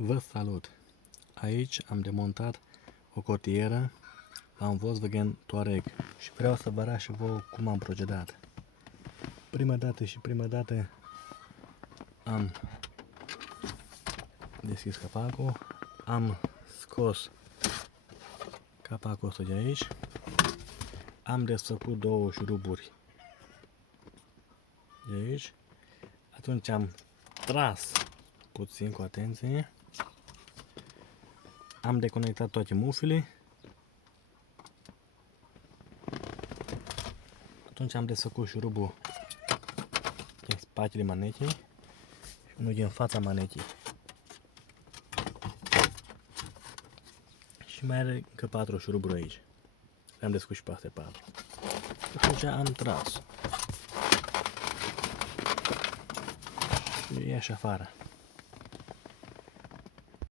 Vă salut! Aici am demontat o cotieră la un Volkswagen Touareg și vreau să vă arăt și vouă cum am procedat. Prima dată am deschis capacul, am scos capacul ăsta de aici, am desfăcut două șuruburi de aici, atunci am tras puțin cu atenție, am deconectat toate mufile, atunci am desfăcut șurubul din spatele manetei și unul din fața manetei. Și mai are încă 4 șuruburi aici. Le-am desfăcut și pe astea 4. Atunci am tras. Și ieși afară.